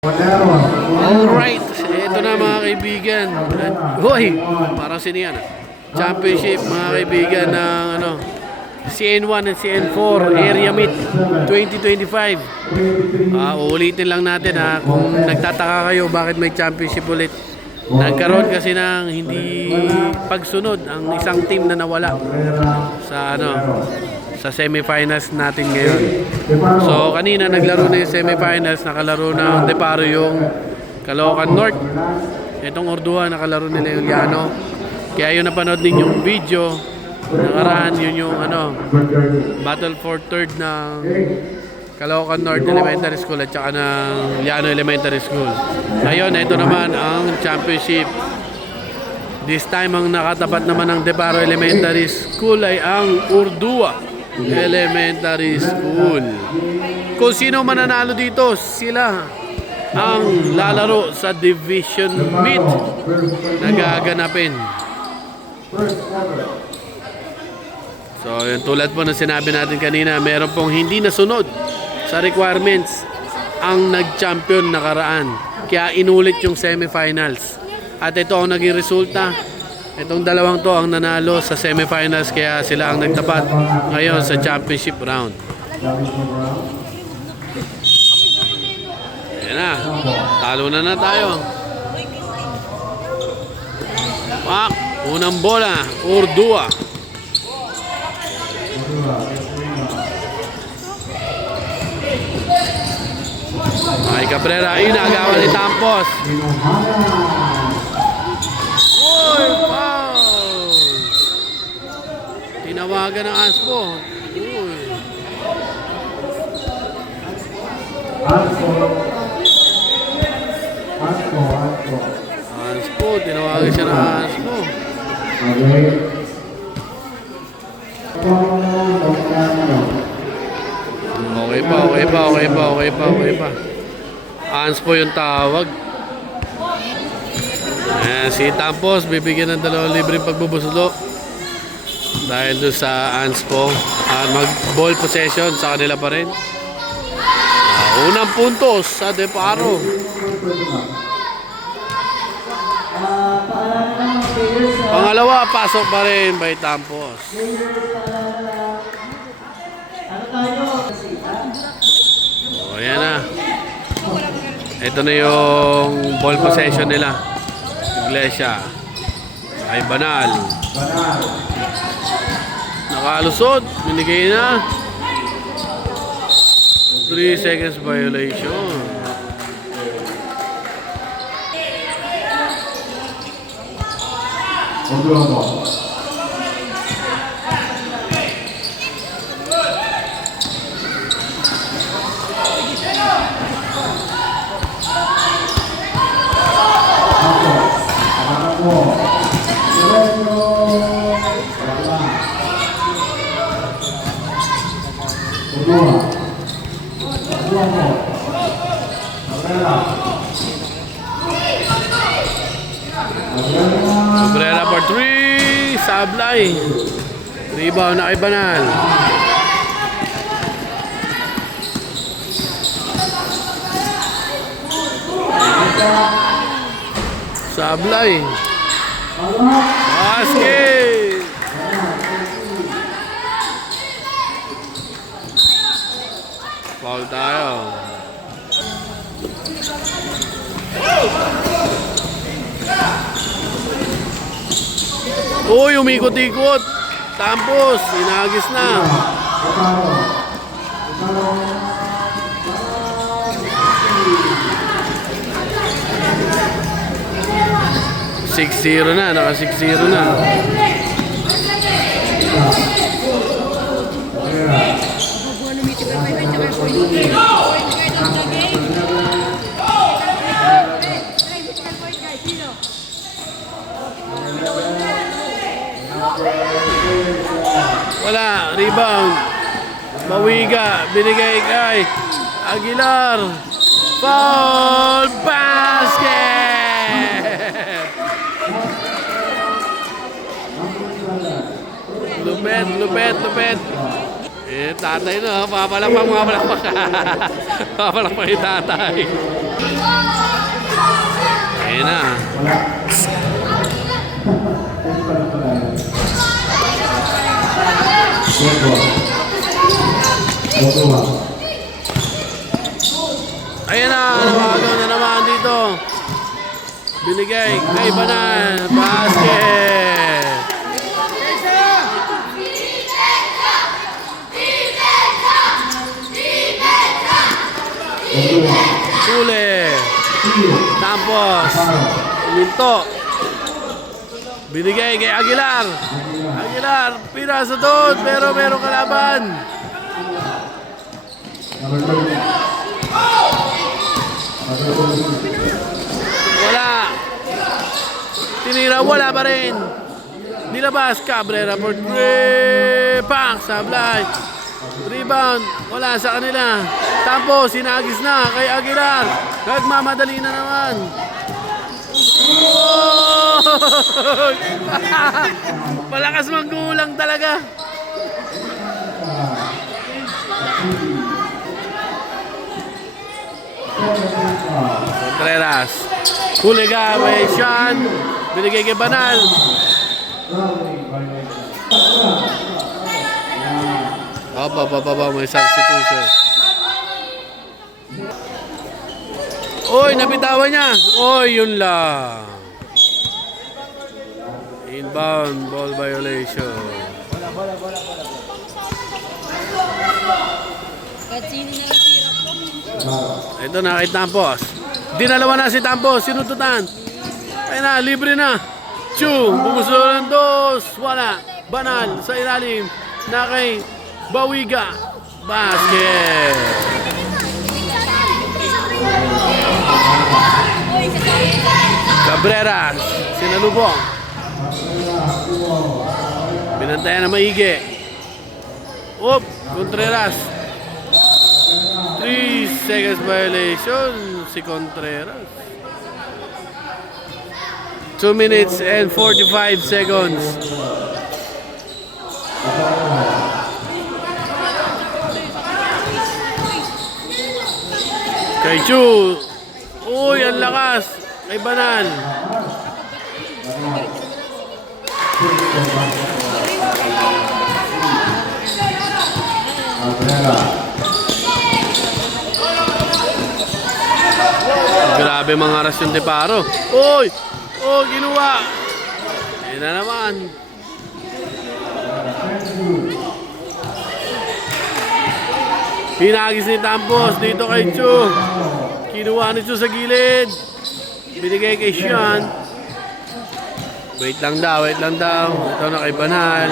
Alright, ito na mga kaibigan. Hoy, parang siniyan. Championship mga kaibigan ng CN1 at CN4 Area Meet 2025. Uulitin lang natin kung nagtataka kayo bakit may championship ulit. Nagkaroon kasi ng hindi pagsunod ang isang team na nawala sa semifinals natin ngayon. So kanina naglaro na yung semifinals, nakalaro na Deparo yung Caloocan North. Itong Ordua nakalaro nila yung Llano. Kaya yun napanood ninyong video nakaraan, yun yung battle for third ng Caloocan North Elementary School at saka ng Llano Elementary School. Ngayon, ito naman ang championship. This time, ang nakatapat naman ng Deparo Elementary School ay ang Ordua Elementary School. Kung sino mananalo dito, sila ang lalaro sa division meet na gaganapin. So, yung tulad po na sinabi natin kanina, meron pong hindi nasunod sa requirements ang nag-champion nakaraan. Kaya inulit yung semifinals. At ito ang naging resulta. Itong dalawang to ang nanalo sa semifinals, kaya sila ang nagtapat ngayon sa championship round. Ayan na. Talo na tayo. Pak! Unang bola. Ordua. Ay Cabrera, inagawan ni Tampos. Oy, foul! Tinawagan ng Aspo. Uy. Aspo, tinawagan siya ng Aspo. Okay pa. Anspo yung tawag. Si Tampos bibigyan ng 2 libreng pagbubusulo dahil doon sa Anspo. Mag-ball possession sa kanila pa rin. Unang puntos sa Deparo. Pangalawa, pasok pa rin by Tampos. Ayan na. Ito na yung ball possession nila. Iglesia. Ay Banal. Nakalusot. Binigay na. 3 seconds violation. Cabrera for 3. Sablay. Rebound na kay Banal. Sablay. Basket. Foul tayo. Uy, umikot-ikot. Tampos, inagis na. Naka-6-0 na. Wala, rebound. Mawiga, binigay kay Aguilar. Foul basket. Lupet. Tatay na, papalakpak. Papalakpak yung tatay. Ayan na. Ayan na, nakagaw na naman dito. Binigay kay Banal. Basket. Sule. Tampos. Minto. Binigay kay Aguilar. Aguilar, pinasa doon, pero merong kalaban. Wala. Tinira, wala pa rin. Nilabas, Cabrera for 3. Pang, sablay. Rebound, wala sa kanila. Tapos, sinagis na kay Aguilar. Nagmamadali na naman. Oh! Malakas manggulang talaga. Contreras. Huliga, may Sean. Binigay kay Banal. May substitution. Oy, nabitawan niya. Oy, yun lang. Inbound ball violation. Ito na kay Tampos. Dinalawa na si Tampos. Sinututan. Ayun na, libre na. Chu, bumusulo ng 2. Wala. Banal sa ilalim. Na kay Bawiga. Basket. Cabrera. Sinalubong. Binantayan na maigi. Op, Contreras. 3 seconds violation si Contreras. 2 minutes and 45 seconds. Kay Chu. Uy, ang lakas. Kay Banal. Grabe mga rasyon de Paro. Uy! Oh, ginawa. Ayun na naman. Pinagis ni Tampos dito kay Chu. Kinuha ni Chu sa gilid. Binigay kay Sean. Wait lang daw. Ito na kay Banal.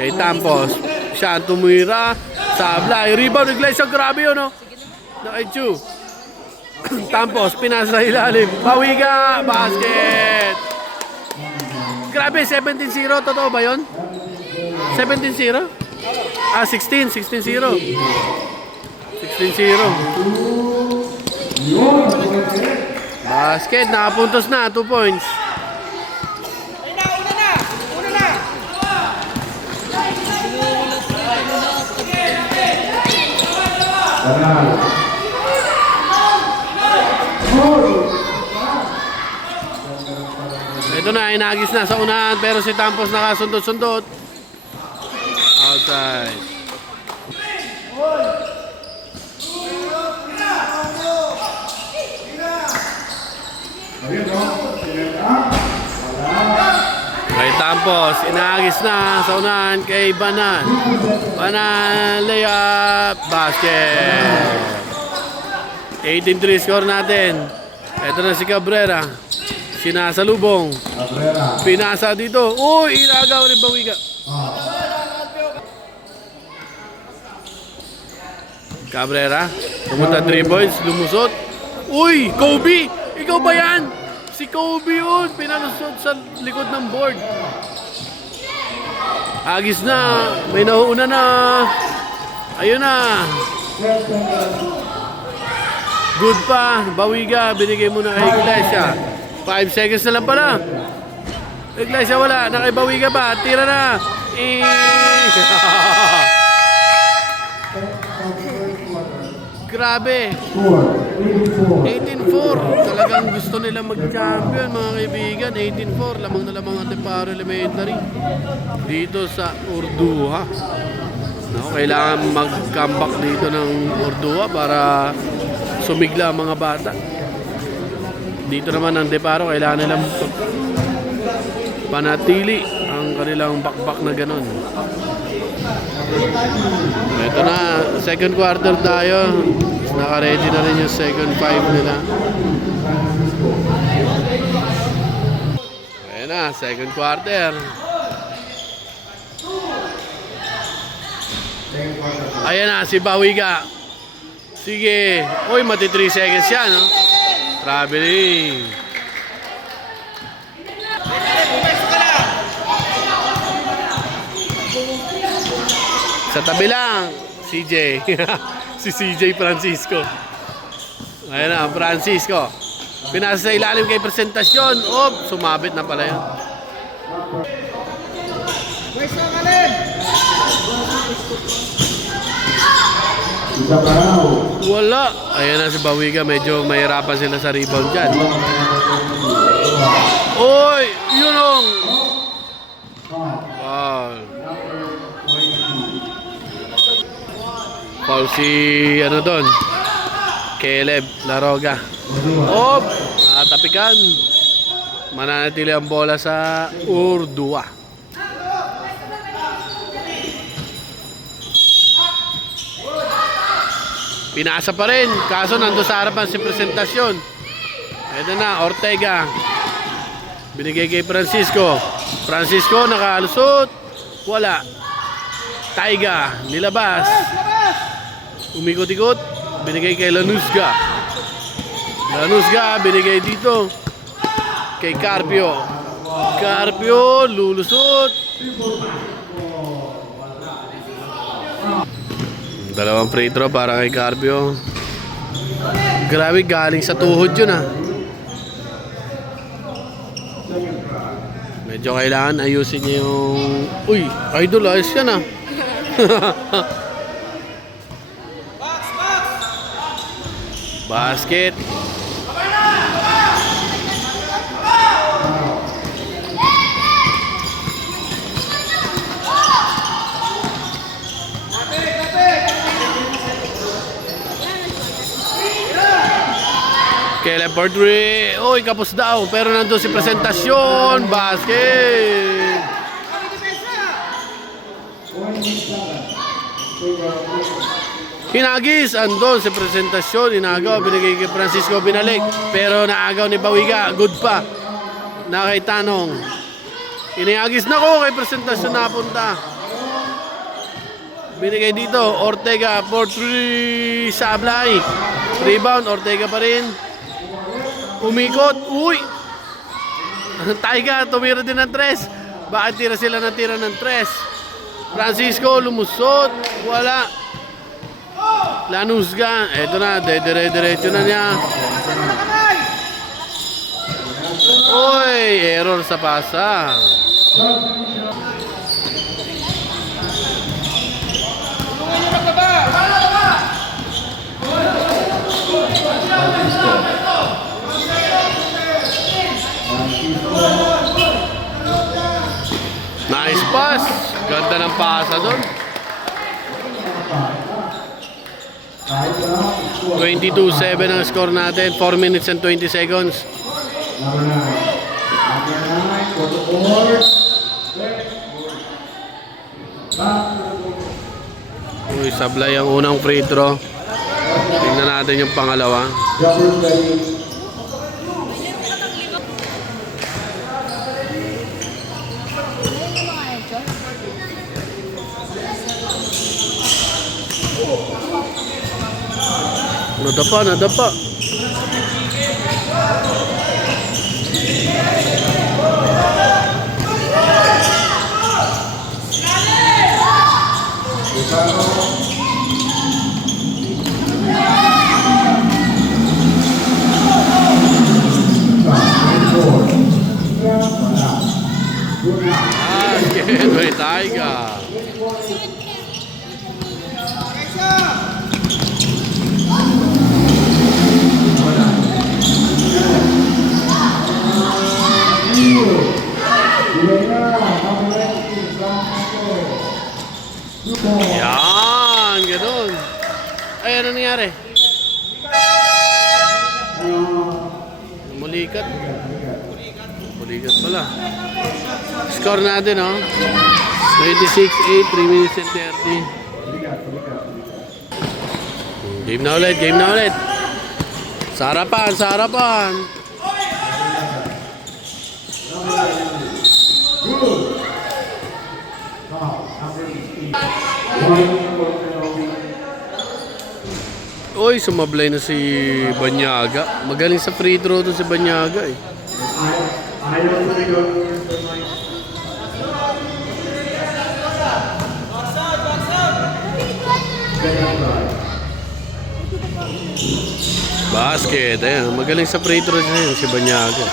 Kay Tampos. Sean tumira. Sablay. Rebound. Iglesia. Grabe yun, no? Na kay Chu. Tampos. Pinasa ilalim. Bawiga. Basket. Grabe. 17-0. Totoo ba yun? 17-0? Ah, 16. 16-0. 16-0. Basket. Nakapuntos na. 2 points. Ito na, inagis na sa unahan pero si Tampos nakasundot-sundot. Outside. Kay Tampos, inagis na sa unahan kay Banal. Banal, layup, basket. 18-3 score natin. Ito na si Cabrera. Sinasalubong. Pinasa dito. Uy, ilagaw ni Bawiga. Cabrera. Pumunta 3 points. Lumusot. Uy, Kobe. Ikaw ba yan? Si Kobe yun. Pinalusot sa likod ng board. Agis na. May nahuuna na. Ayun na. Good pa. Bawiga. Binigay mo na kay Iglesia. 5 seconds na lang pala. Iglesia wala. Nakaibawiga pa. Tira na. Grabe. 18-4. Talagang gusto nila mag-champion mga kaibigan. 18-4. Lamang na lamang ang Deparo Elementary dito sa Ordua. Ako, kailangan mag-comeback dito ng Ordua para sumigla ang mga bata. Dito naman ang Deparo, kailangan nilang panatili ang kanilang bakbak na ganon. Ito na, second quarter tayo. Naka-ready na rin yung second 5 nila. Ayan na, second quarter. Ayan na, si Bawiga. Sige. Uy, mati 3 seconds yan, no? Traveling. Sa tabi lang, CJ. Si CJ Francisco. Ayan na, Francisco. Pinasa sa ilalim kay presentasyon. Oh, sumabit na pala yun. Wala. Ayan na si Bawiga. Medyo mahirapan sila sa rebound dyan. Oy, yun ang. Wow. Paul si ano doon, Caleb Laroga. Oh, natapikan. Mananatili ang bola sa Ordua. Pinasa pa rin, kaso nando sa harapan si presentasyon. Ito na, Ortega. Binigay kay Francisco. Francisco nakalusot. Wala. Taiga, nilabas. Umikot-ikot, binigay kay Lanusga. Lanusga, binigay dito kay Carpio. Carpio, lulusot. Dalawang free throw para kay Carpio. Grabe, galing sa tuhod yun ah. Medyo kailangan ayusin niya yung... Uy, idol, ayos yan ah. Basket. Caleb for 3. Uy, kapos daw. Pero nandun si presentasyon. Basket. Hinagis, andon si presentasyon, inagaw, binigay kay Francisco, binalik. Pero naagaw ni Bawiga, good pa. Na kay Tanong. Inagis na ko kay presentasyon napunta. Binigay dito, Ortega for 3, Sablay. Rebound, Ortega pa rin. Umikot, uy. Taiga, tumira din ng 3. Bakit tira sila ng tira ng 3? Francisco, lumusot, wala. Lanusga, eto na, dire-diretso na niya. Oy, error sa pasa. Nice pass. Ganda ng pasa doon. 22-7 ang score natin. 4 minutes and 20 seconds. Uy, sablay ang unang free throw. Tingnan natin yung pangalawa. Nadapa, nadapa. Again, by Taiga. Yan, ganun. Ay, ano nangyari? Mulikat. Mulikat pala. Score natin, oh. 26-8, 3 minutes and 30. Game na ulit, game na ulit. Sarapan, sarapan. Uy, sumablay na si Banyaga. Magaling sa free throw to si Banyaga eh. Basket, ayan. Magaling sa free throw niya si Banyaga.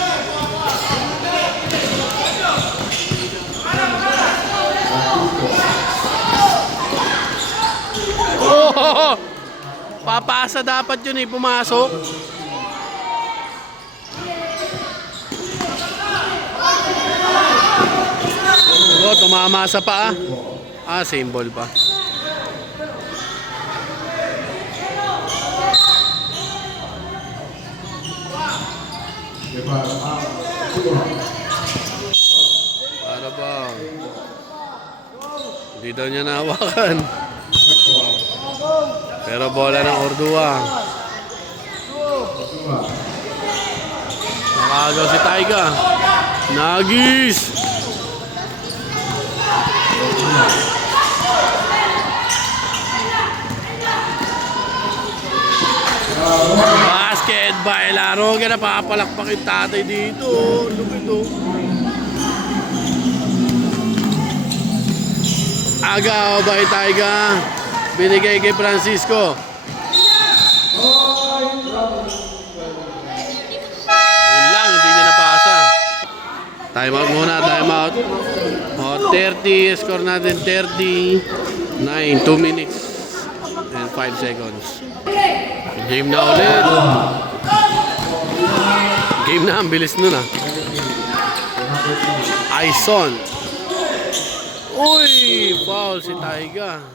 Oh! Papasa dapat yun eh, pumasok. Oh, tumama sa paa. Ah, same ball pa. Para ba? Hindi daw niya nahawakan. Pero bola ng Ordua. Nakagaw si Taiga. Nagis! Basket by Laro. Kaya napapalakpak yung tatay dito. Lupit oh. Agaw by Taiga. Binigay kay Francisco. Yun lang, hindi niya napasa. Time out muna, time out. O, 30, score natin 39, 2 minutes and 5 seconds. Game na ulit. Game na, ang bilis nun ah. Aison. Uy, foul si Taiga.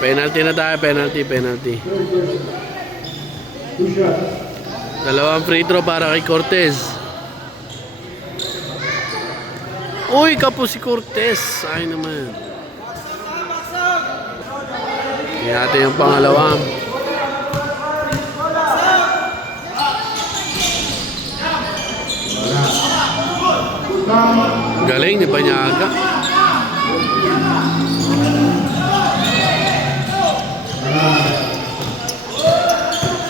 Penalty na tayo, penalty. Dalawang free throw para kay Cortez. Uy, kapo si Cortez. Ay naman. Hindi natin yung pangalawa. Galing ni Banyaga.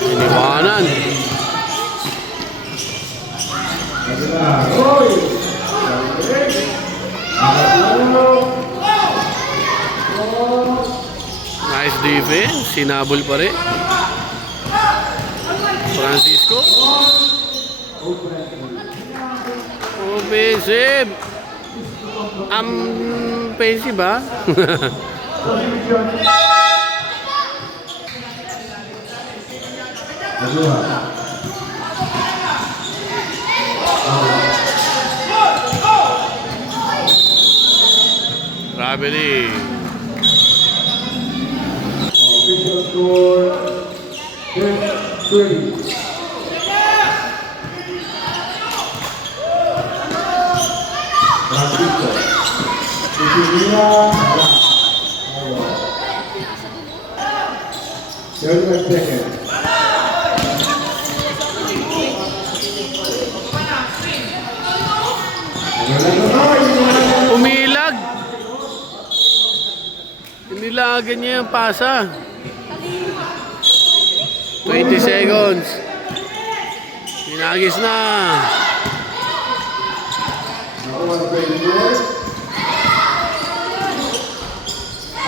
Iniwanan. Nice defense. Sinabol pa rin. Francisco. Offensive. Offensive ba? Rabeli. Official score 10-3. Francisco. 35 seconds. Umilag. Inilagan niya yung pasa. 20 seconds. Pinagis na.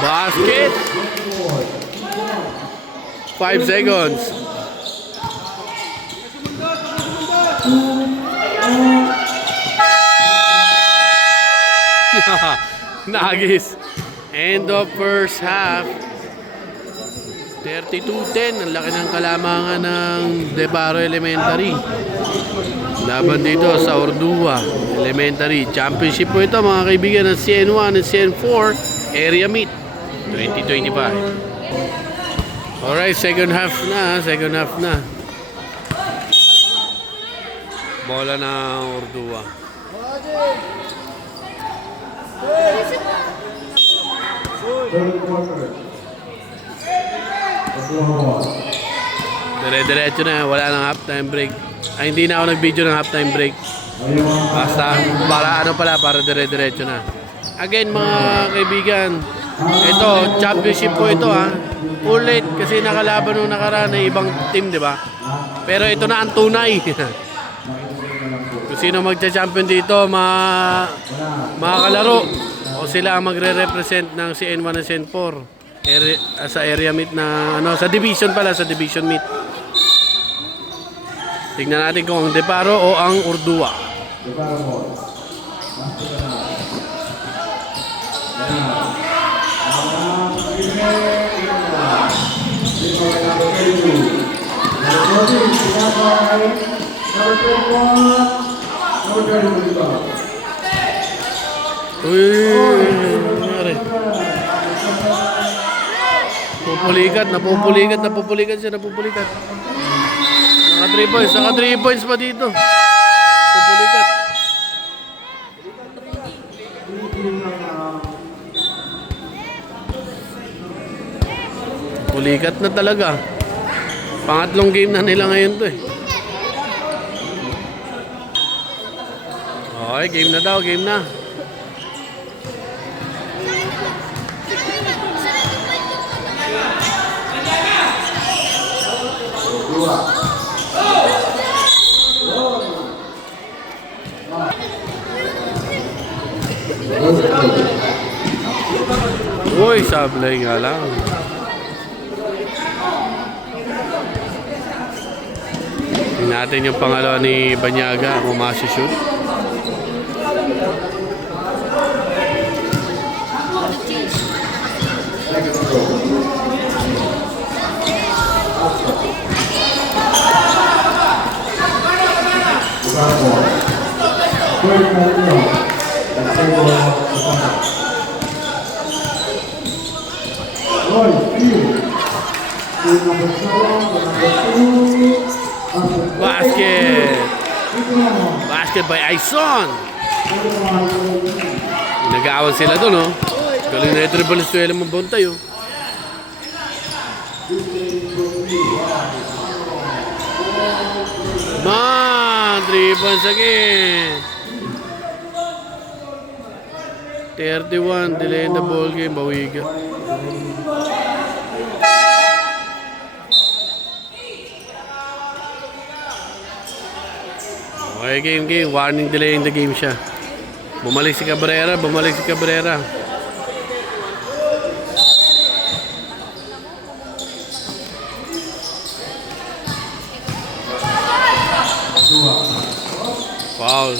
Basket. 5 seconds. Nagis. End of first half. 32-10, ang laki ng kalamangan ng Deparo Elementary. Laban dito sa Ordua Elementary. Championship po ito mga kaibigan ng CN1 at CN4 area meet 2025. Alright, second half na. Bola ng Ordua. Third quarter. Oklahoma. Dire-diretso na, wala nang halftime break. Ay, hindi na ako nag-video ng halftime break. Basta, para dire-diretso na. Again, mga kaibigan, ito, championship po ito ha. Ulit, kasi nakalaban nung nakaraan na ibang team, di ba? Pero ito na ang tunay. Kung sino magcha-champion dito, mga kalaro. O sila ang magre-represent ng CN1 at CN4 sa area meet na sa division meet. Tingnan natin kung ang Deparo o ang Ordua. Uy, nangyari. Napupulikat siya. Naka 3 points pa dito. Pupulikat. Pulikat na talaga. Pangatlong game na nila ngayon to eh. Okay, game na daw, game na. Uy, sablay nga lang. Tingnan natin yung pangalawa ni Banyaga kung masishoot. Basket by Aison. Nag-aawan sila doon, oh. Galing na ito rin Valenzuela mong buntay, oh. Man, 3 points again. 31, delay in the ball game, Bawiga. Okay, game. Warning delay in the game siya. Bumalik si Cabrera. Foul.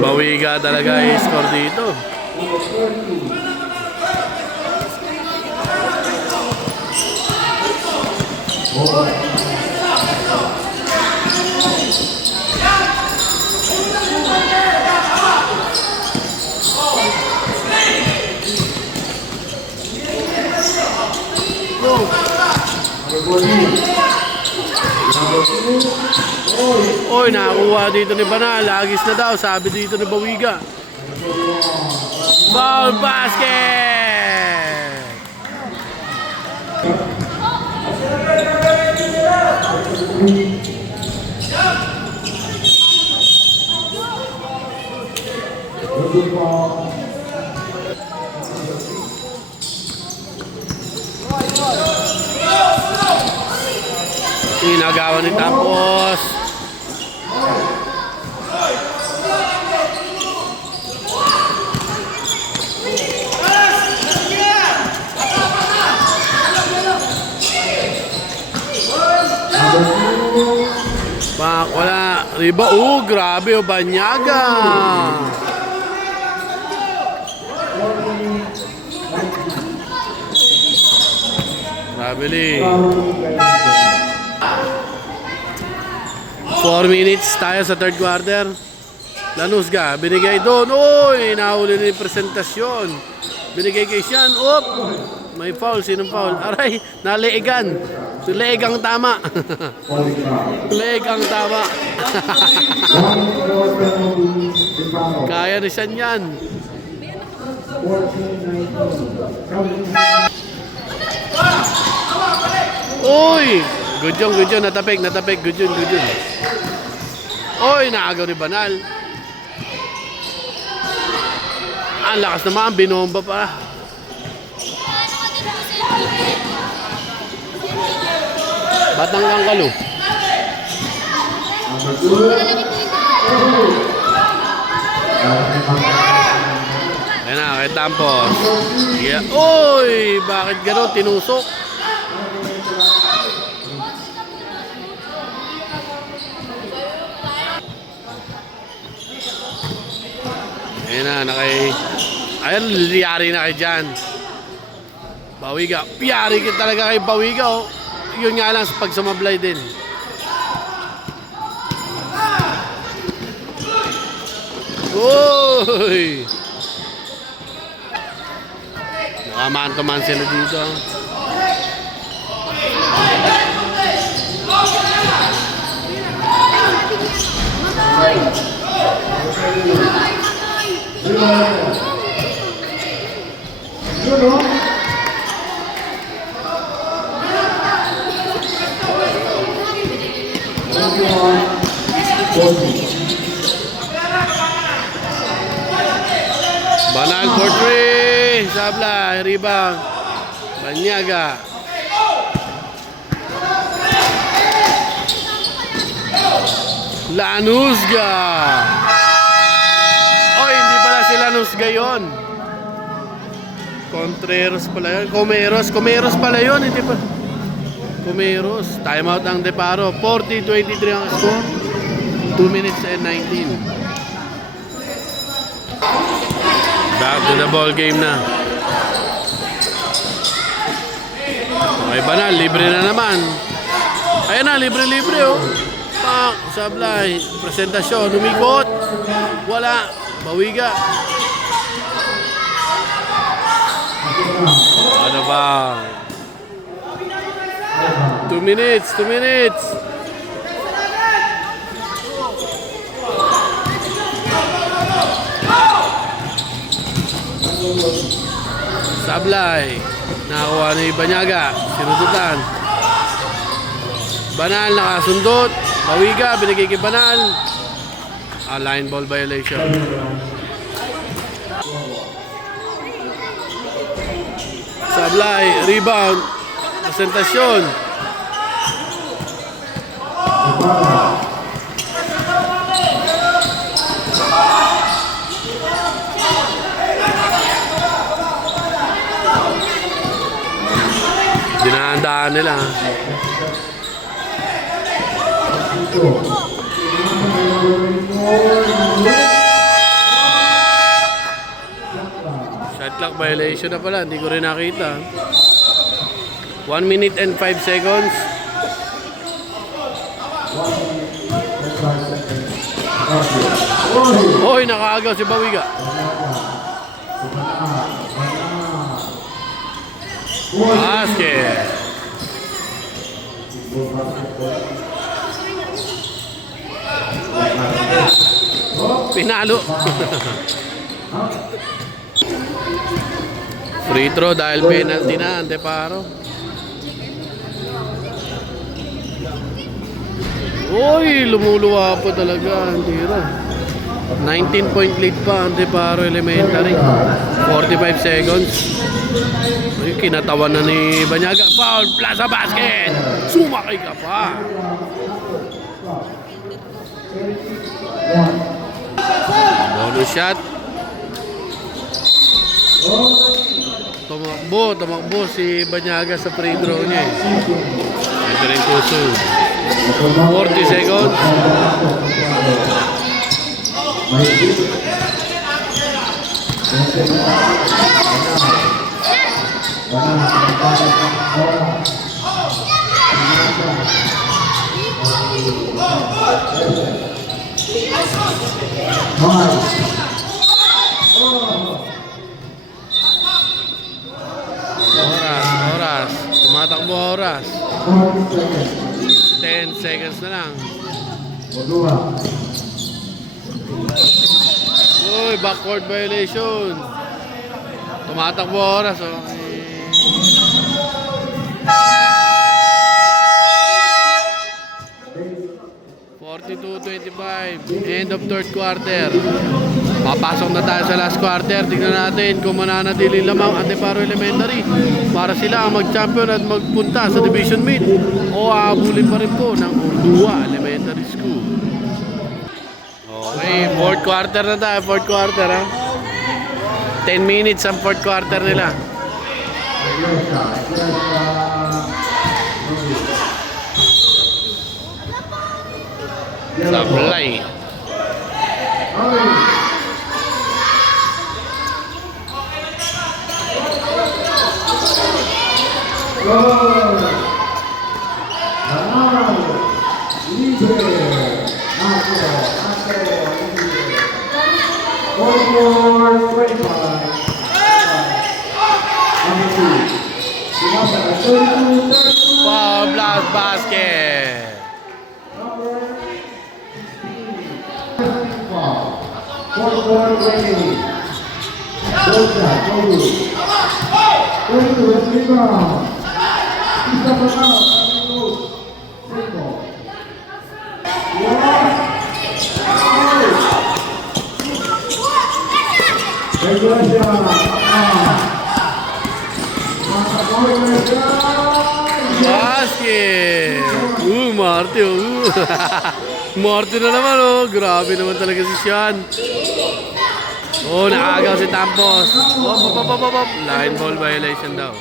Bawiga talaga i-score dito. Oy, nakakuha dito ni Banal. Lagis na daw, sabi dito ni Bawiga. Foul basket! Inagawa ni Tapos. iba. Oh, grabe oh, Banyaga. Grabe li. 4 minutes tayo sa third quarter. Lanusga, binigay doon. Uy, nahuli na yung presentasyon. Binigay kay Sian. Op! May foul. Sinong foul? Aray, naleegan. Si Leeg ang tama. Leeg ang tama. Kaya ni Sian yan. Uy! Good yun. Natapik. Good yun. Uy, naagaw ni Banal. Ang lakas naman, binomba pa. Batang Kangkalo. Ayan na, kay Tampos. Yeah. Uy, bakit gano'n? Tinusok. Ayan na, ayan, liyari na kay Jan. Bawiga. Yari ka talaga kay Bawiga, oh. Yun nga lang, pag sumablay din. Uy! Nakaman-to-man sila dito. Banal for 3. Sabla, rebound. Banyaga. Lanusga. Oh, hindi pala si Lanusga yun. Contreras pala yun. Comeros pala yun. Hindi pa. Comeros. Timeout ang Deparo. 40-23 ang score. 2 minutes and 19. Back to the ball game na. Okay, Banal. Libre na naman. Ayan na, libre oh. Pak, sablay. Presentasyon. Umikot. Wala. Bawiga. Ano ba? 2 minutes. Sablay. Nakakuha ni Banyaga. Sinudutan. Banal nakasundot. Bawiga. Binigay kay Banal. Line ball violation. Sablay. Rebound. Presentasyon. Dinahandaan nila. Shot clock violation na pala. Hindi ko rin nakita. 1 minute and 5 seconds. Oy, nakaagaw si Bawiga. Basket. Pinalo. Free throw dahil penalty na, Deparo. Uy, lumuluwa pa talaga ang tira. 19-point lead pa ang Deparo Elementary. 45 seconds. Uy, kinatawan na ni Banyaga. Foul, Plaza Basket. Sumakay ka pa. Bonus shot. Tumakbo si Banyaga sa free throw niya eh. Ito rin puso. 40 seconds. Oras. Tumatakbo oras. 10 seconds na lang. Uy, backward violation. Tumatakbo oras. Okay. 42-25. End of third quarter. Papasok na tayo sa last quarter. Tignan natin kung mananatili lamang Antiparo Elementary para sila ang mag-champion at magpunta sa division meet o aabulin pa rin po ng Urdua Elementary School. Okay, fourth quarter na tayo. Fourth quarter, ha? 10 minutes ang fourth quarter nila. Sablay. Power blast basket. Basket! Marte, Marte na naman, oh. Grabe naman talaga si Sean. Oh, nakagaw si Tampos. Oh. Line ball violation daw.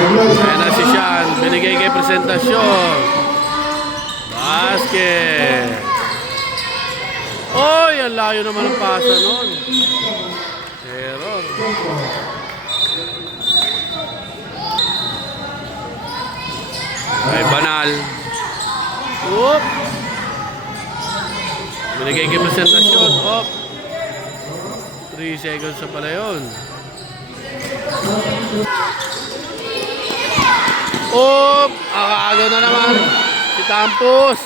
Ayan na si Sean. Binigay kay presentasyon. Basket. Oy, ang layo naman ang pasa nun. Error. Ay, banal. Oop. Binigay kay presentasyon. Oop. 3 seconds sa pala yun. Oop. Akaagaw na naman. Si Tampos.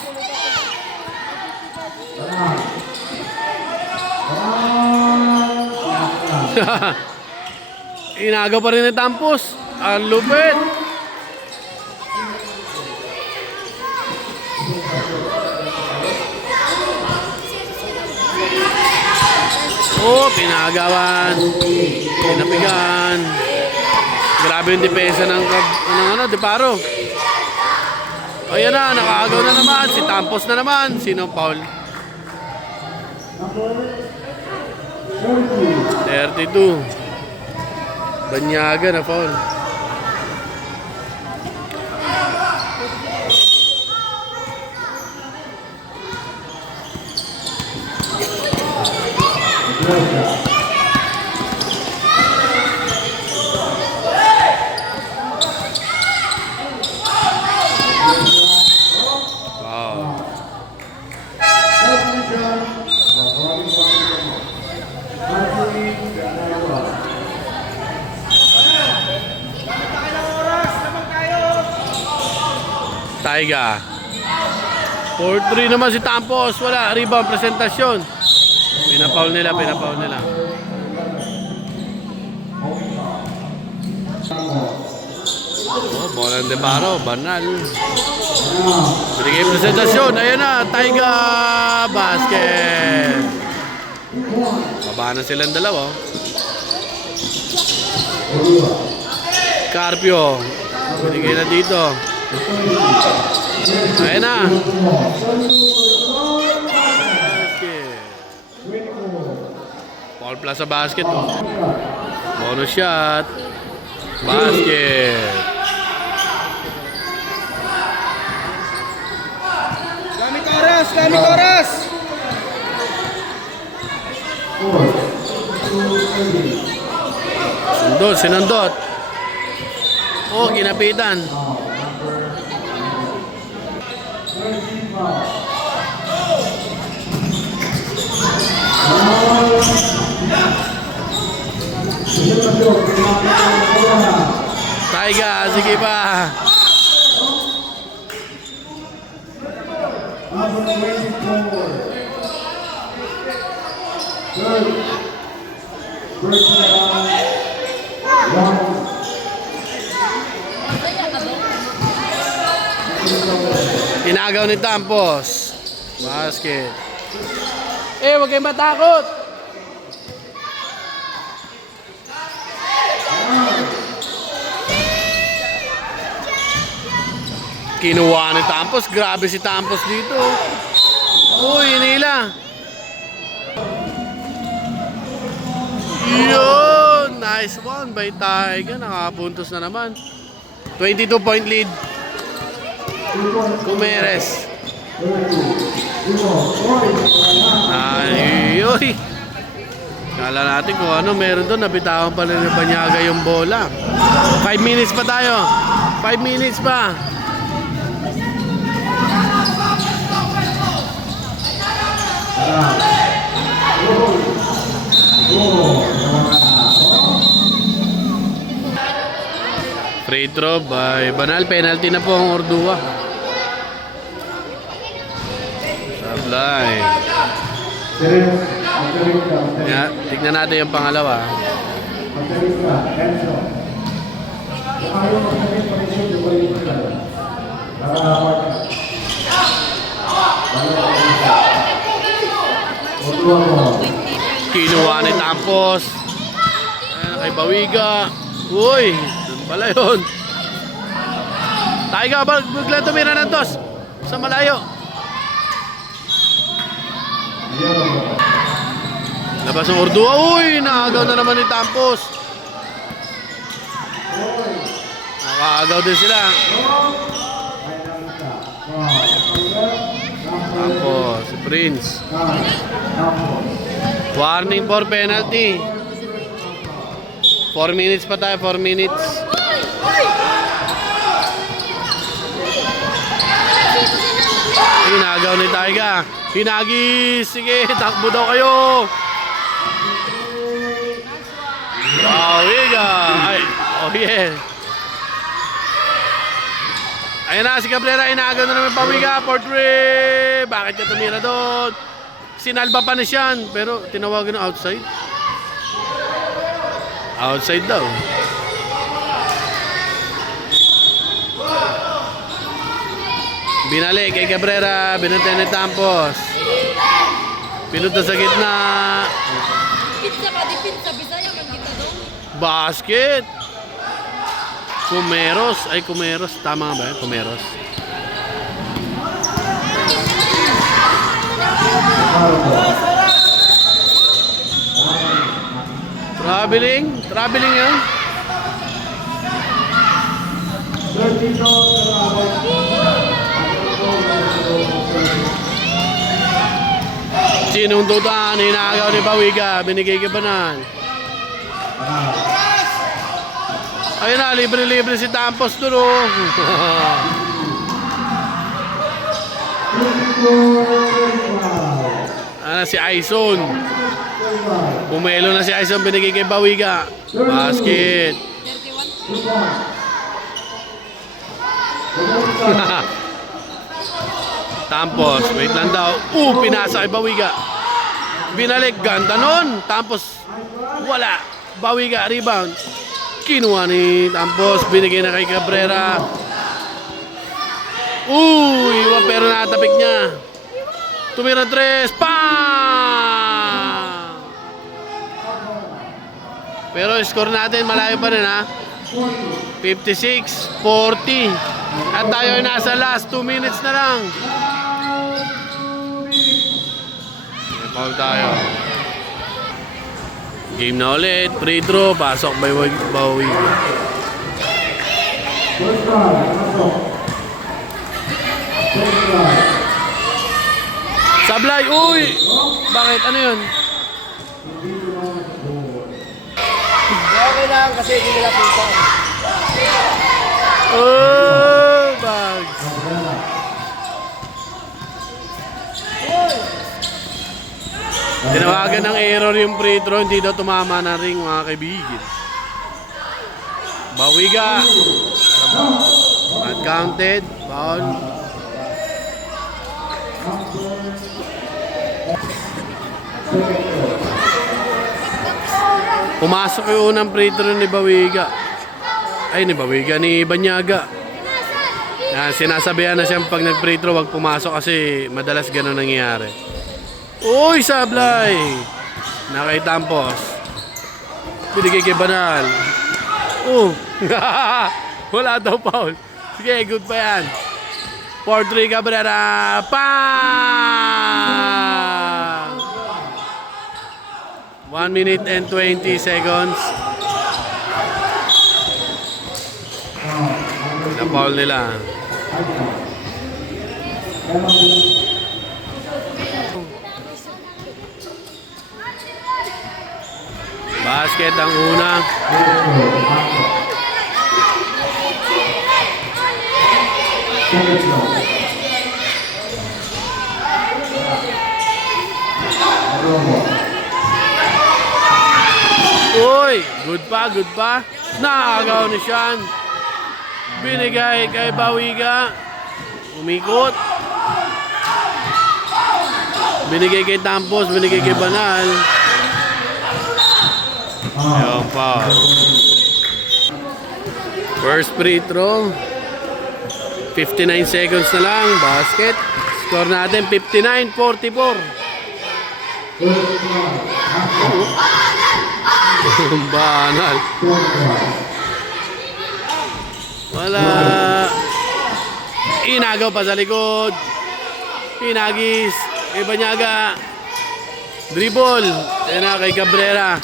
Inagaw pa rin ni Tampos. Ang lupit. Oh, pinagawan. Pinapigan. Grabe yung depensa ng Antiparo. Ayan na, nakaagaw na naman. Si Tampos na naman. Sino foul? 32. Banyaga na foul. Wow. Taiga. 4-3 naman si Tampos. Wala. Rebound presentasyon. Pinapaul nila. Oh, bola ng Antiparo. Banal. Binigay presentasyon. Ayan na. Taiga. Basket. Baba na silang dalawa. Carpio. Binigay na dito. Ayan na. Foul plus sa basket. Oh. Bonus shot. Basket. Gamit oras! Gamit oras! Sinundot. Oh, ginapitan. Taiga, sige pa. Inagaw ni Tampos. Basket. Huwag kayong matakot. Kinuha ni Tampos. Grabe si Tampos dito. Uy, nila. Yun. Nice one by Taiga. Nakapuntos na naman. 22-point lead. Kumeres. Ay, uy. Kala natin kung ano meron doon. Nabitawan pala ni Banyaga yung bola. 5 minutes pa tayo. 5 minutes pa. Free throw by Banal. Penalty na po ang Ordua. Sablay. Yeah, tignan natin yung pangalawa. Kinuha ni Tampos. Ayan, kay Bawiga. Uy, doon pala yun. Taiga, bigla tumira ng tos sa malayo. Labas ng Ordua. Uy, naagaw na naman ni Tampos. Nakaagaw din sila. Tampos, si Prince. Warning for penalty. 4 minutes pa tayo, 4 minutes. Hinagaw ni Taiga. Hinagis. Sige, takbo daw kayo. Bawiga. Ay, oh yeah. Ayan na, si Cabrera. Hinagaw na naman Bawiga. 4-3. Bakit ka tumira doon? Sinalba pa na siyan. Pero tinawagan ng outside. Outside daw. Binalik kay Cabrera. Binantay ni Tampos. Pilot na sa gitna. Pizza pa di pizza. Bisaya kan kita doon. Basket. Kumeros. Ay, Kumeros. Tama ba yun? Kumeros. Traveling yun. Sinundutan, hinagaw ni Bawiga, binigay kay Banal. Ayun na, libre-libre si Tampos doon. Si Aison. Pumelo na si Aison, binigay kay Bawiga. Basket. 31. Tampos, wait lang daw. Pinasa kay Bawiga. Binalik, ganda nun. Tampos, wala. Bawiga, rebound. Kinuha ni Tampos, binigay na kay Cabrera. Pero natapik niya. Tumira 3, pero score natin malayo pa rin ha. 56-40. At tayo ay nasa last 2 minutes na lang. May foul tayo. Game na ulit. Free throw. Pasok by Bawiga. First round, pasok. Second round. Sablay. Uy! Bakit? Ano yun? Okay lang kasi hindi nila punta. Oh! Bags. Tinawagan ng error yung free throw. Hindi daw tumama na ring mga kaibigan. Bawiga. Uncounted. Foul. Pumasok yung unang free throw ni Bawiga. Ay, ni Bawiga, ni Banyaga. Yan, sinasabihan na siya pag nag-free throw, wag pumasok kasi madalas ganun nangyayari. Uy, sablay! Nakaitampos. Binigay kay Banal. Wala daw foul. Sige, good pa yan. 4-3 Cabrera. Pang! 1 minute and 20 seconds. Na-foul nila. Basket ang una. Uy! Good pa. Nakagaw ni Sean. Binigay kay Bawiga. Umikot. Binigay kay Tampos. Binigay kay Banal. Yung foul. First free throw. 59 seconds na lang. Basket. Score natin 59-44. Banal. Wala. Inagaw pa sa likod. Pinagis. Kay Banyaga. Dribble. Ayan na kay Cabrera.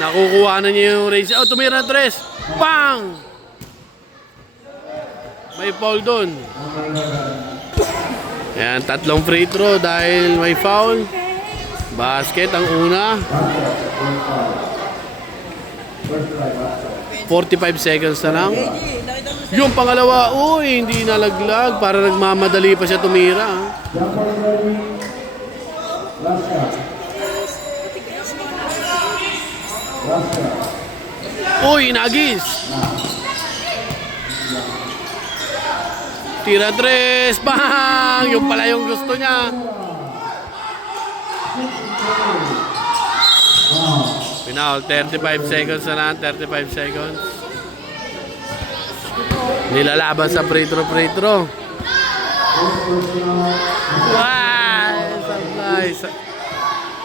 Nakukuha na niya yung range. Oh, tumira ng 3. Bang! May foul doon. Ayan, tatlong free throw dahil may foul. Basket ang una. 45 seconds na lang. Yung pangalawa, uy, hindi nalaglag. Para nagmamadali pa siya tumira. Uy, inagis. Tira 3. Bang! Yung pala yung gusto niya. Pinaul, 35 seconds na lang. 35 seconds. Nilalaban sa free throw. Wow! Nice.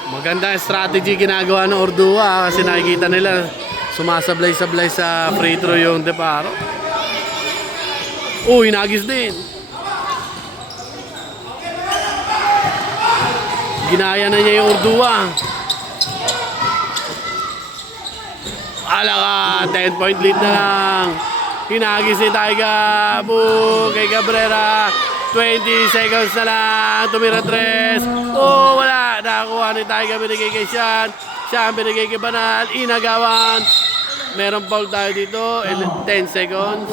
Magandang strategy ginagawa ng Ordua kasi nakikita nila sumasablay-sablay sa free throw yung Deparo. Uy, nagis din. Ginaya na niya yung Ordua. Ala ka, 10-point lead na lang. Hinagis ni Taiga. Kay Cabrera. 20 seconds na lang. Tumira 3. Oh, wala. Nakakuha ni Taiga. Binigay kay Sean. Sean binigay kay Banal. Inagawan. Meron foul tayo dito. 10 seconds.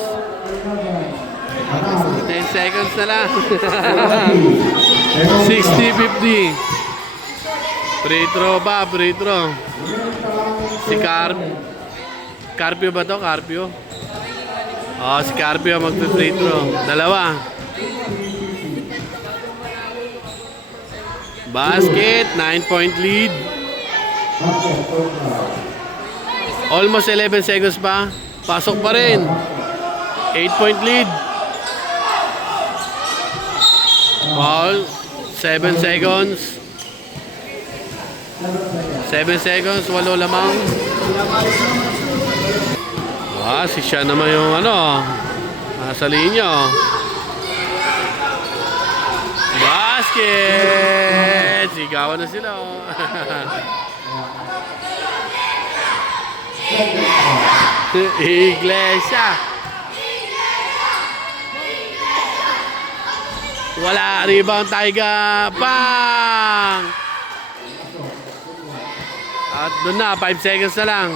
10 seconds na lang. 60-50. Free throw ba? Free throw. Si Carpio ba to? Carpio? Oh, si Carpio mag-free throw. Dalawa. Basket, 9-point lead. Almost 11 seconds pa. Pasok pa rin. 8-point lead. Foul. 7 seconds. 7 seconds, 8 lamang. Si siya naman yung nasa linya. Basket! Sigawan na sila. Iglesia. Wala, rebound Taiga. Pang! At doon na, 5 seconds na lang.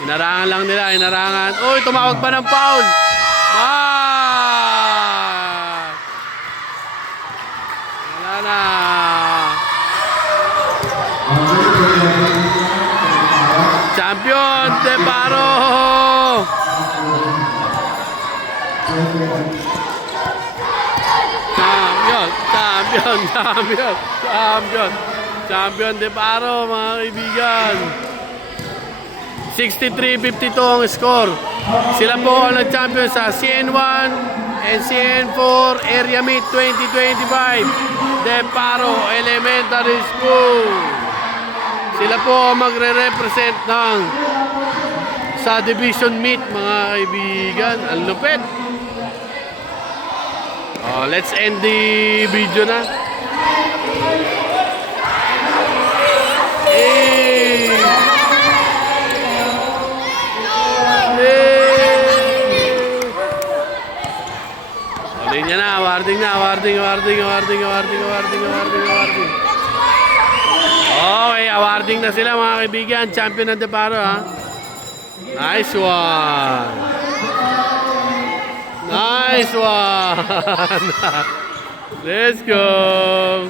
Inarangan lang nila, inarangan. Uy, tumawag pa ng foul. Wala na. Champion, Deparo. Champion Deparo, mga kaibigan. 63-52 ang score. Sila po ang nag-champion sa CN1 and CN4 Area Meet 2025 Deparo Elementary School. Sila po ang magre-represent ng sa Division Meet, mga kaibigan. Ang lupit. Let's end the video na. Linya na, warding na, warding. Okay, awarding na sila, mga kaibigan. Champion ng Deparo, ha. Nice one. Nice one. Let's go.